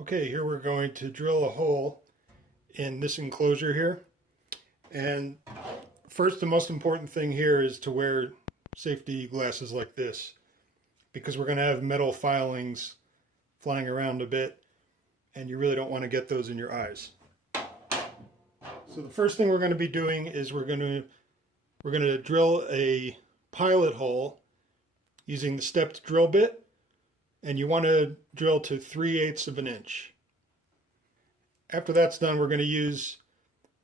Okay, here we're going to drill a hole in this enclosure here. And first, the most important thing here is to wear safety glasses like this, because we're going to have metal filings flying around a bit, and you really don't want to get those in your eyes. So the first thing we're going to be doing is we're going to drill a pilot hole using the stepped drill bit, and you want to drill to 3/8 of an inch. After that's done, we're going to use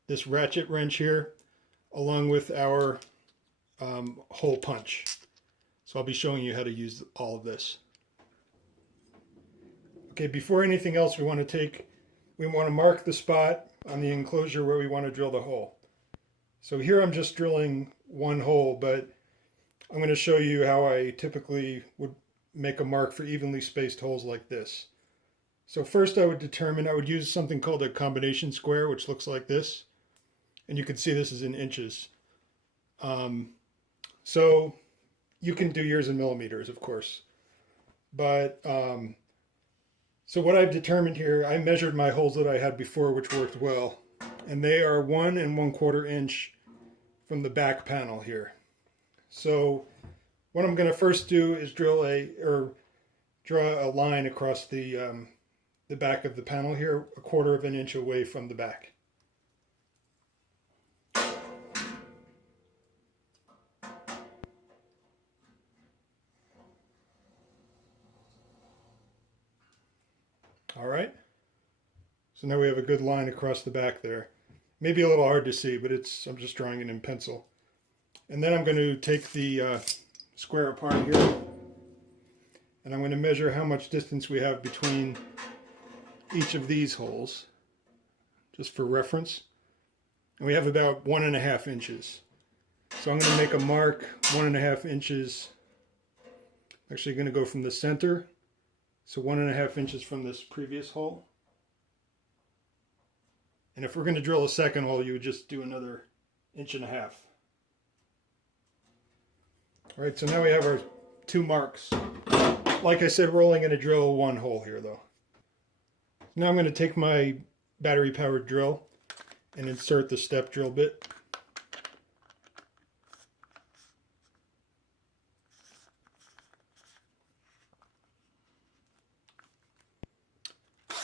this ratchet wrench here along with our hole punch. So I'll be showing you how to use all of this. Okay, before anything else, we want to mark the spot on the enclosure where we want to drill the hole. So here I'm just drilling one hole, but I'm going to show you how I typically would make a mark for evenly spaced holes like this. So first I would use something called a combination square, which looks like this. And you can see this is in inches. So you can do yours in millimeters, of course. But so what I've determined here, I measured my holes that I had before, which worked well. And they are 1 1/4 inch from the back panel here. So what I'm going to first do is draw a line across the back of the panel here, 1/4 of an inch away from the back. All right. So now we have a good line across the back there. Maybe a little hard to see, but I'm just drawing it in pencil. And then I'm going to take the square apart here, and I'm going to measure how much distance we have between each of these holes, just for reference. And we have about 1 1/2 inches. So I'm going to make a mark 1 1/2 inches. Actually going to go from the center, so 1 1/2 inches from this previous hole. And if we're going to drill a second hole, you would just do another 1.5 inches. All right, so now we have our 2 marks. Like I said, we're only going to drill one hole here though. Now I'm going to take my battery powered drill and insert the step drill bit.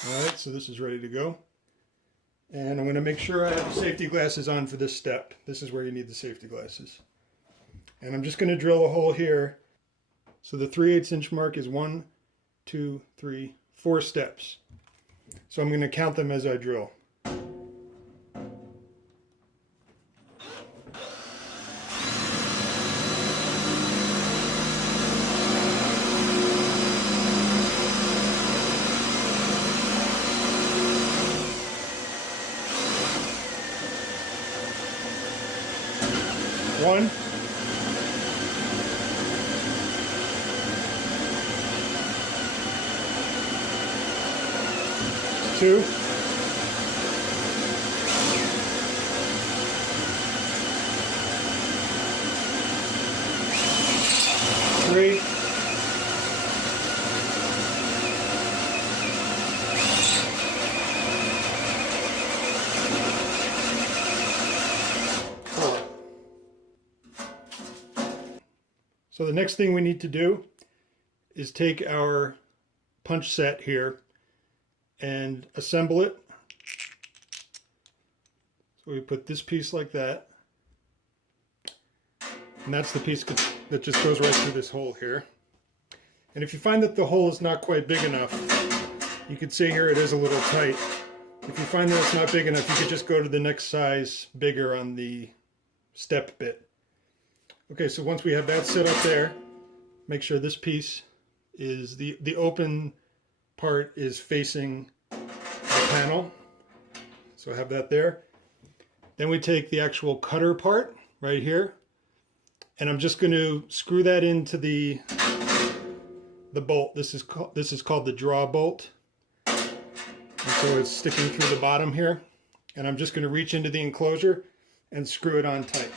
All right, so this is ready to go. And I'm going to make sure I have the safety glasses on for this step. This is where you need the safety glasses. And I'm just going to drill a hole here. So the 3/8 inch mark is 1, 2, 3, 4 steps. So I'm going to count them as I drill. One, two, three, four. So the next thing we need to do is take our punch set here and assemble it. So we put this piece like that, and that's the piece that just goes right through this hole here. And if you find that the hole is not quite big enough, you can see here it is a little tight. If you find that it's not big enough, you could just go to the next size bigger on the step bit. Okay, so once we have that set up there, make sure this piece is the open part is facing the panel. So I have that there. Then we take the actual cutter part right here, and I'm just going to screw that into the bolt. This is called the draw bolt. And so it's sticking through the bottom here, and I'm just going to reach into the enclosure and screw it on tight.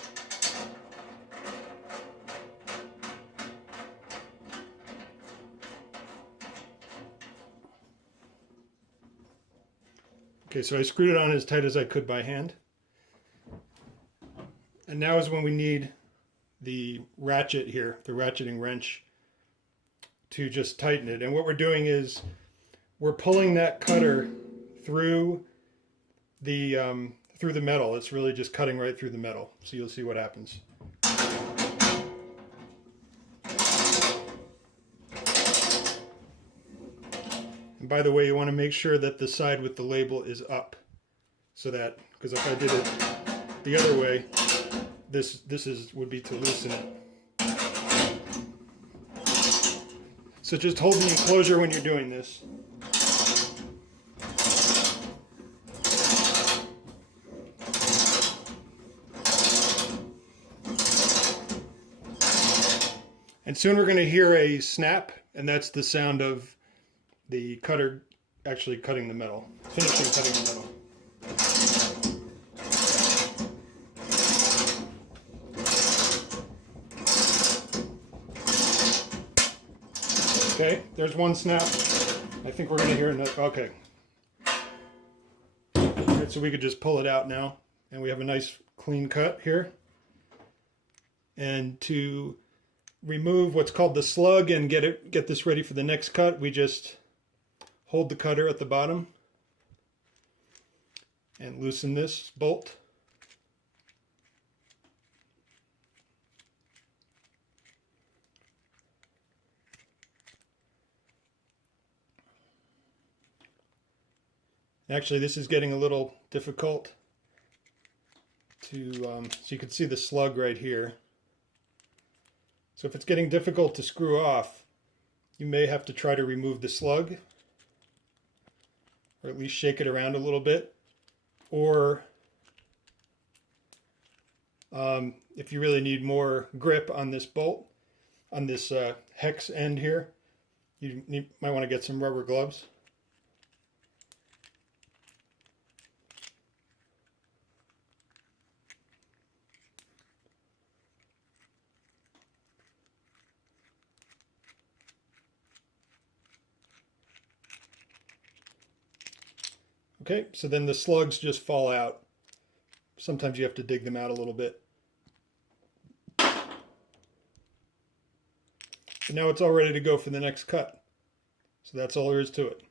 Okay, so I screwed it on as tight as I could by hand. And now is when we need the ratchet here, the ratcheting wrench, to just tighten it. And what we're doing is we're pulling that cutter through the metal. It's really just cutting right through the metal. So you'll see what happens. And by the way, you want to make sure that the side with the label is up, so that, because if I did it the other way, this would be to loosen it. So just hold the enclosure when you're doing this. And soon we're going to hear a snap, and that's the sound of the cutter actually cutting the metal, finishing cutting the metal. Okay, there's one snap. I think we're going to hear another. Okay. All right, so we could just pull it out now, and we have a nice clean cut here. And to remove what's called the slug and get this ready for the next cut, we just hold the cutter at the bottom and loosen this bolt. Actually, this is getting a little difficult to, so you can see the slug right here. So if it's getting difficult to screw off, you may have to try to remove the slug, or at least shake it around a little bit. Or if you really need more grip on this bolt, on this hex end here, you might want to get some rubber gloves. Okay, so then the slugs just fall out. Sometimes you have to dig them out a little bit. And now it's all ready to go for the next cut. So that's all there is to it.